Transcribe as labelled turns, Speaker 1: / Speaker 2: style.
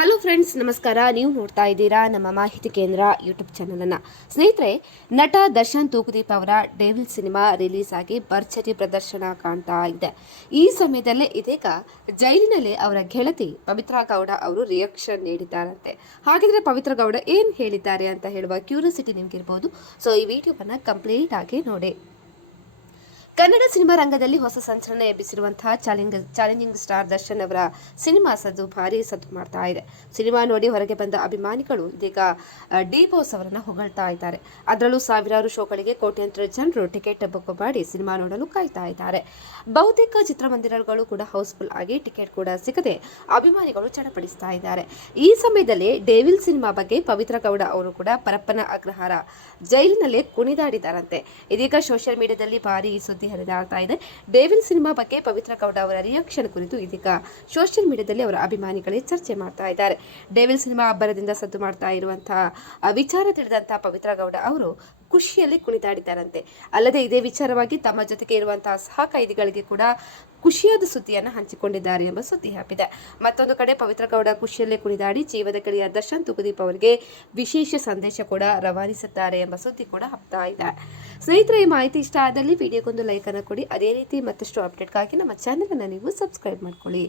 Speaker 1: Hello friends ನಮಸ್ಕಾರ. ನೀವು ನೋಡ್ತಾ ಇದ್ದೀರಾ ನಮ್ಮ ಮಾಹಿತಿ ಕೇಂದ್ರ ಯೂಟ್ಯೂಬ್ ಚಾನಲನ್ನು ಸ್ನೇಹಿತರೆ, ನಟ ದರ್ಶನ್ ತೂಕುದೀಪ್ ಅವರ ಡೇವಿಲ್ ಸಿನಿಮಾ ರಿಲೀಸ್ ಆಗಿ ಭರ್ಜರಿ ಪ್ರದರ್ಶನ ಕಾಣ್ತಾ ಇದೆ. ಈ ಸಮಯದಲ್ಲೇ ಇದೀಗ ಜೈಲಿನಲ್ಲಿ ಅವರ ಗೆಳತಿ ಪವಿತ್ರ ಗೌಡ ಅವರು ರಿಯಾಕ್ಷನ್ ನೀಡಿದ್ದಾರಂತೆ. ಹಾಗಿದ್ರೆ ಪವಿತ್ರ ಗೌಡ ಏನು ಹೇಳಿದ್ದಾರೆ ಅಂತ ಹೇಳುವ ಕ್ಯೂರಿಯಾಸಿಟಿ ನಿಮಗಿರ್ಬೋದು. ಸೊ ಈ ವಿಡಿಯೋವನ್ನು ಕಂಪ್ಲೀಟ್ ಆಗಿ ನೋಡಿ. ಕನ್ನಡ ಸಿನಿಮಾ ರಂಗದಲ್ಲಿ ಹೊಸ ಸಂಚಲನ ಎಬ್ಬಿಸಿರುವಂತಹ ಚಾಲೆಂಜ್, ಚಾಲೆಂಜಿಂಗ್ ಸ್ಟಾರ್ ದರ್ಶನ್ ಅವರ ಸಿನಿಮಾ ಸದ್ದು ಭಾರಿ ಸದ್ದು ಮಾಡ್ತಾ ಇದೆ. ಸಿನಿಮಾ ನೋಡಿ ಹೊರಗೆ ಬಂದ ಅಭಿಮಾನಿಗಳು ಇದೀಗ ಡಿ ಬೋಸ್ ಅವರನ್ನ ಹೊಗಳ್ತಾ ಇದ್ದಾರೆ. ಅದರಲ್ಲೂ ಸಾವಿರಾರು ಶೋಗಳಿಗೆ ಕೋಟ್ಯಂತರ ಜನರು ಟಿಕೆಟ್ ಬುಕ್ ಮಾಡಿ ಸಿನಿಮಾ ನೋಡಲು ಕಾಯ್ತಾ ಇದ್ದಾರೆ. ಬಹುತೇಕ ಚಿತ್ರಮಂದಿರಗಳು ಕೂಡ ಹೌಸ್ಫುಲ್ ಆಗಿ ಟಿಕೆಟ್ ಕೂಡ ಸಿಗದೆ ಅಭಿಮಾನಿಗಳು ಚಡಪಡಿಸ್ತಾ ಇದ್ದಾರೆ. ಈ ಸಮಯದಲ್ಲಿ ಡೇವಿಲ್ ಸಿನಿಮಾ ಬಗ್ಗೆ ಪವಿತ್ರ ಗೌಡ ಅವರು ಕೂಡ ಪರಪ್ಪನ ಅಗ್ರಹಾರ ಜೈಲಿನಲ್ಲೇ ಕುಣಿದಾಡಿದಾರಂತೆ ಇದೀಗ ಸೋಷಿಯಲ್ ಮೀಡಿಯಾದಲ್ಲಿ ಭಾರಿ ಸುದ್ದಿ ಹರಿದಾಡ್ತಾ ಇದೆ. ಡೇವಿಲ್ ಸಿನಿಮಾ ಬಗ್ಗೆ ಪವಿತ್ರ ಗೌಡ ಅವರ ರಿಯಾಕ್ಷನ್ ಕುರಿತು ಇದೀಗ ಸೋಷಿಯಲ್ ಮೀಡಿಯಾದಲ್ಲಿ ಅವರ ಅಭಿಮಾನಿಗಳೇ ಚರ್ಚೆ ಮಾಡ್ತಾ ಇದ್ದಾರೆ. ಡೇವಿಲ್ ಸಿನಿಮಾ ಅಬ್ಬರದಿಂದ ಸದ್ದು ಮಾಡ್ತಾ ಇರುವಂತಹ ವಿಚಾರ ತಿಳಿದಂತಹ ಪವಿತ್ರ ಗೌಡ ಅವರು ಖುಷಿಯಲ್ಲಿ ಕುಣಿದಾಡಿದ್ದಾರಂತೆ. ಅಲ್ಲದೆ ಇದೇ ವಿಚಾರವಾಗಿ ತಮ್ಮ ಜೊತೆಗೆ ಇರುವಂತಹ ಸಹ ಕೈದಿಗಳಿಗೆ ಕೂಡ ಖುಷಿಯಾದ ಸುದ್ದಿಯನ್ನು ಹಂಚಿಕೊಂಡಿದ್ದಾರೆ ಎಂಬ ಸುದ್ದಿ ಹಬ್ಬಿದೆ. ಮತ್ತೊಂದು ಕಡೆ ಪವಿತ್ರ ಗೌಡ ಖುಷಿಯಲ್ಲೇ ಕುಣಿದಾಡಿ ಜೀವದ ಗೆಳೆಯ ದರ್ಶನ್ ತುಗುದೀಪ್ ಅವರಿಗೆ ವಿಶೇಷ ಸಂದೇಶ ಕೂಡ ರವಾನಿಸುತ್ತಾರೆ ಎಂಬ ಸುದ್ದಿ ಕೂಡ ಹಬ್ತಾ ಇದೆ. ಸ್ನೇಹಿತರೆ, ಈ ಮಾಹಿತಿ ಇಷ್ಟ ಆದಲ್ಲಿ ವಿಡಿಯೋಗೊಂದು ಲೈಕ್ ಅನ್ನು ಕೊಡಿ. ಅದೇ ರೀತಿ ಮತ್ತಷ್ಟು ಅಪ್ಡೇಟ್ಗಾಗಿ ನಮ್ಮ ಚಾನೆಲ್ ಅನ್ನು ನೀವು ಸಬ್ಸ್ಕ್ರೈಬ್ ಮಾಡ್ಕೊಳ್ಳಿ.